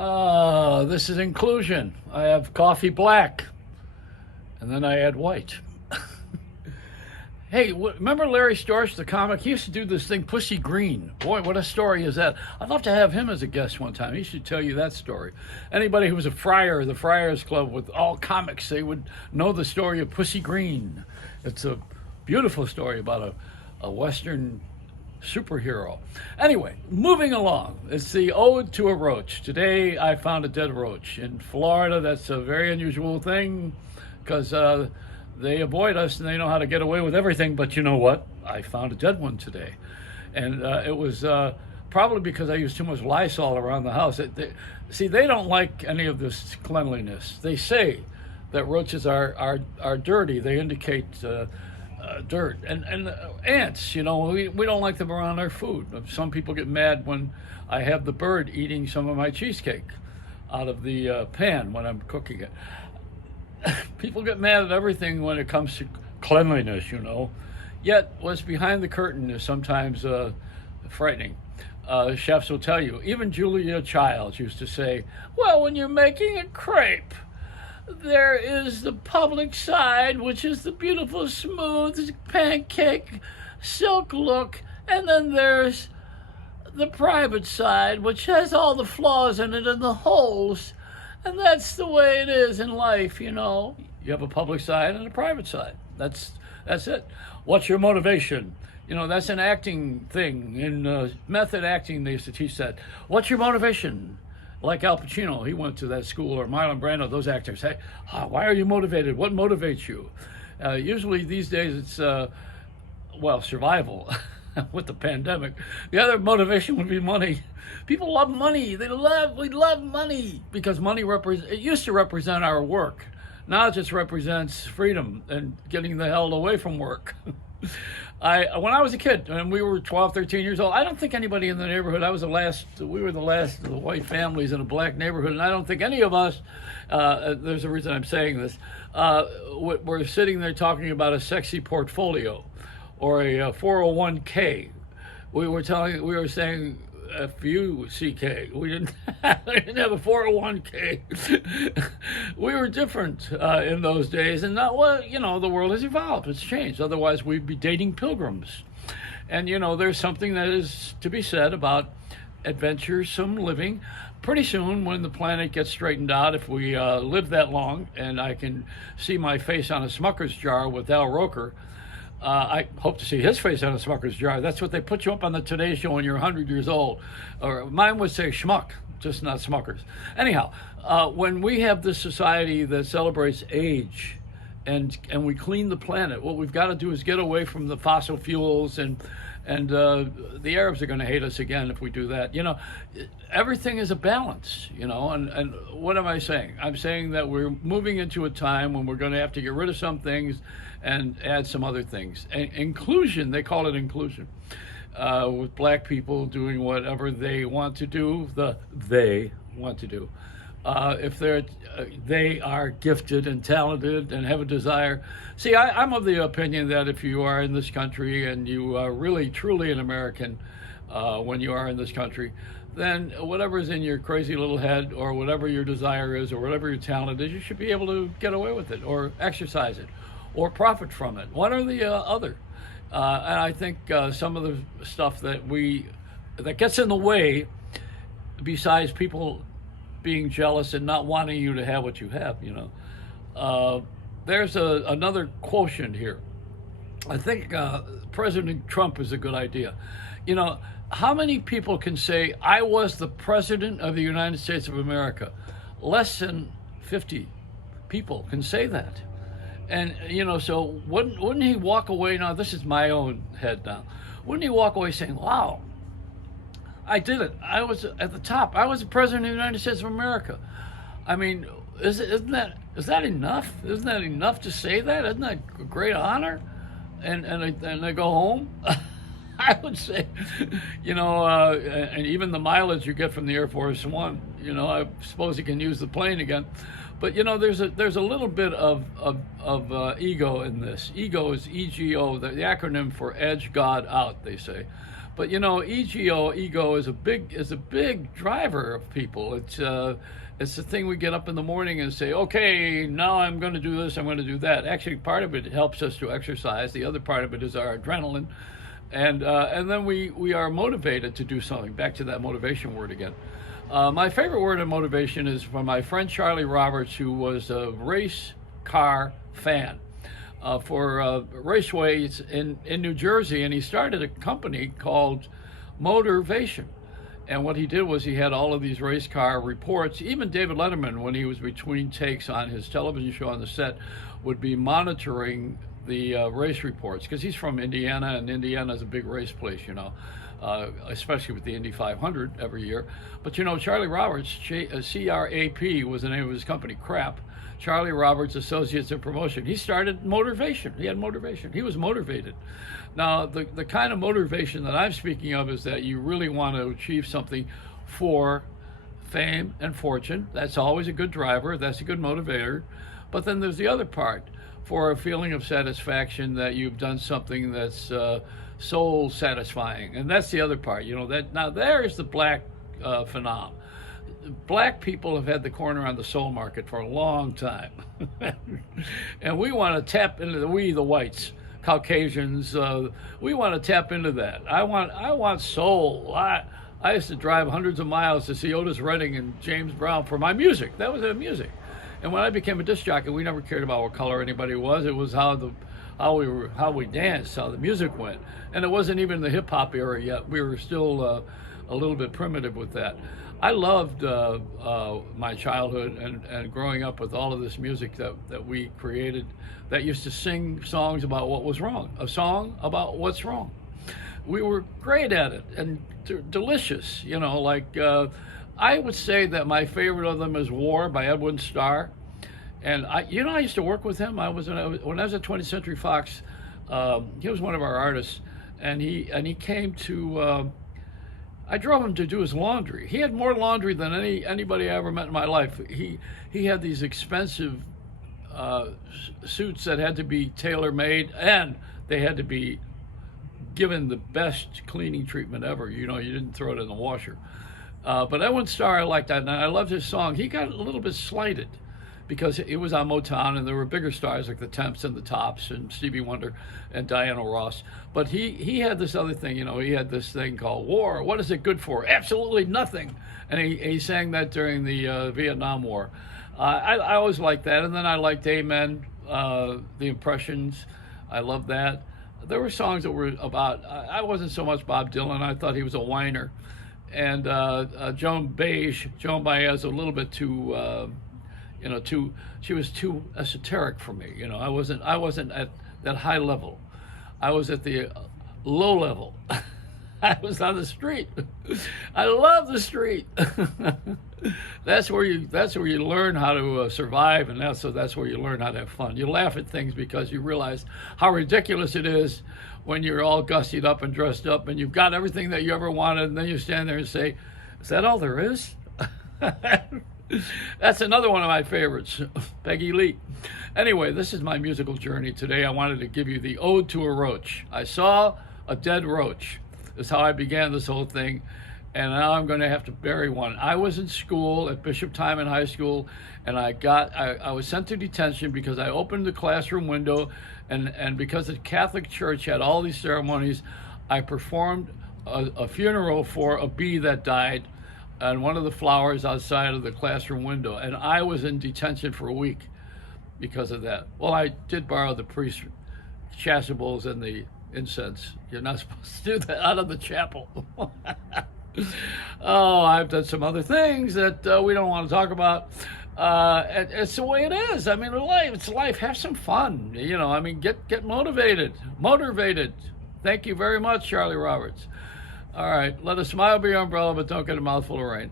This is inclusion. I have coffee black, and then I add white. Hey, remember Larry Storch, the comic? He used to do this thing, Pussy Green. Boy, what a story is that. I'd love to have him as a guest one time. He should tell you that story. Anybody who was a friar, the Friars Club with all comics, they would know the story of Pussy Green. It's a beautiful story about a Western superhero. Anyway, moving along. It's the Ode to a Roach. Today I found a dead roach. In Florida, that's a very unusual thing because they avoid us and they know how to get away with everything. But you know what? I found a dead one today. And it was probably because I used too much Lysol around the house. They don't like any of this cleanliness. They say that roaches are dirty. They indicate dirt. And ants, we don't like them around our food. Some people get mad when I have the bird eating some of my cheesecake out of the pan when I'm cooking it. People get mad at everything when it comes to cleanliness, Yet what's behind the curtain is sometimes frightening. Chefs will tell you, even Julia Childs used to say, well, when you're making a crepe, there is the public side, which is the beautiful, smooth pancake silk look, and then there's the private side, which has all the flaws in it and the holes. And that's the way it is in life, You have a public side and a private side. That's it. What's your motivation? That's an acting thing. In method acting, they used to teach that. What's your motivation? Like Al Pacino, he went to that school, or Marlon Brando, those actors. Hey, why are you motivated? What motivates you? Usually these days it's, survival. With the pandemic. The other motivation would be money. People love money. We love money because money it used to represent our work. Now it just represents freedom and getting the hell away from work. When I was a kid, and we were 12, 13 years old, I don't think anybody in the neighborhood, we were the last of the white families in a black neighborhood, and I don't think any of us, there's a reason I'm saying this, we're sitting there talking about a sexy portfolio or a 401k. We were saying FUCK. We didn't have a 401k. We were different in those days, and not the world has evolved. It's changed. Otherwise, we'd be dating pilgrims. And there's something that is to be said about adventuresome living. Pretty soon, when the planet gets straightened out, if we live that long, and I can see my face on a Smucker's jar with Al Roker. I hope to see his face on a Smucker's jar. That's what they put you up on the Today Show when you're 100 years old. Or mine would say schmuck, just not Smucker's. Anyhow, when we have this society that celebrates age and we clean the planet, what we've got to do is get away from the fossil fuels and the Arabs are going to hate us again if we do that. Everything is a balance, and what am I saying? I'm saying that we're moving into a time when we're going to have to get rid of some things and add some other things. And inclusion, they call it inclusion, with black people doing whatever they want to do, if they are gifted and talented and have a desire. See, I'm of the opinion that if you are in this country and you are really, truly an American when you are in this country, then whatever's in your crazy little head or whatever your desire is or whatever your talent is, you should be able to get away with it or exercise it or profit from it, one or the other. And I think some of the stuff that gets in the way, besides people being jealous and not wanting you to have what you have, there's another quotient here. I think President Trump is a good idea. How many people can say, I was the president of the United States of America? Less than 50 people can say that. And, so wouldn't he walk away, now this is my own head now, wouldn't he walk away saying, wow, I did it. I was at the top. I was the president of the United States of America. I mean, is that enough? Isn't that enough to say that? Isn't that a great honor? And I go home? I would say, and even the mileage you get from the Air Force One, I suppose you can use the plane again. But there's a little bit of ego in this. Ego is EGO, the acronym for edge God out, they say. But you know, ego is a big driver of people. It's the thing we get up in the morning and say, okay, now I'm going to do this, I'm going to do that. Actually, part of it helps us to exercise. The other part of it is our adrenaline, and then we are motivated to do something. Back to that motivation word again. My favorite word in motivation is from my friend Charlie Roberts, who was a race car fan for raceways in New Jersey, and he started a company called Motorvation. And what he did was he had all of these race car reports. Even David Letterman, when he was between takes on his television show on the set, would be monitoring the race reports, because he's from Indiana, and Indiana is a big race place, you know, especially with the Indy 500 every year. But you know, Charlie Roberts, CRAP was the name of his company, CRAP, Charlie Roberts Associates in Promotion. He started motivation. He had motivation. He was motivated. Now, the kind of motivation that I'm speaking of is that you really want to achieve something for fame and fortune. That's always a good driver. That's a good motivator. But then there's the other part, for a feeling of satisfaction that you've done something that's soul satisfying. And that's the other part. You know, that now there's the black phenomenon. Black people have had the corner on the soul market for a long time. And we want to tap into the whites, Caucasians, we want to tap into that. I want soul. I used to drive hundreds of miles to see Otis Redding and James Brown for my music. That was their music. And when I became a disc jockey, we never cared about what color anybody was. It was how we danced, how the music went. And it wasn't even the hip hop era yet. We were still a little bit primitive with that. I loved my childhood and growing up with all of this music that we created that used to sing songs about what was wrong, a song about what's wrong. We were great at it and delicious, you know, like I would say that my favorite of them is War by Edwin Starr. And I used to work with him. When I was at 20th Century Fox, he was one of our artists, and he came to, I drove him to do his laundry. He had more laundry than anybody I ever met in my life. He had these expensive suits that had to be tailor-made, and they had to be given the best cleaning treatment ever. You know, you didn't throw it in the washer. But Edwin Starr, I liked that, and I loved his song. He got a little bit slighted because it was on Motown, and there were bigger stars like the Temps and the Tops and Stevie Wonder and Diana Ross. But he had this other thing, you know, he had this thing called War. What is it good for? Absolutely nothing. And he sang that during the Vietnam War. I always liked that. And then I liked Amen, The Impressions. I loved that. There were songs that were about, I wasn't so much Bob Dylan. I thought he was a whiner. And Joan Baez, a little bit too, she was too esoteric for me. You know, I wasn't at that high level. I was at the low level. I was on the street. I love the street. That's where you learn how to survive, and that's where you learn how to have fun. You laugh at things because you realize how ridiculous it is when you're all gussied up and dressed up and you've got everything that you ever wanted, and then you stand there and say, "Is that all there is?" That's another one of my favorites, Peggy Lee. Anyway, this is my musical journey today. I wanted to give you the Ode to a Roach. I saw a dead roach. That's how I began this whole thing, and now I'm going to have to bury one. I was in school at Bishop Timon High School, and I was sent to detention because I opened the classroom window, and because the Catholic Church had all these ceremonies, I performed a funeral for a bee that died on one of the flowers outside of the classroom window, and I was in detention for a week because of that. Well, I did borrow the priest's chasubles and the incense. You're not supposed to do that out of the chapel. Oh, I've done some other things that we don't want to talk about. It's the way it is. I mean, it's life. Have some fun. You know, I mean, get motivated. Thank you very much, Charlie Roberts. All right, let a smile be your umbrella, but don't get a mouthful of rain.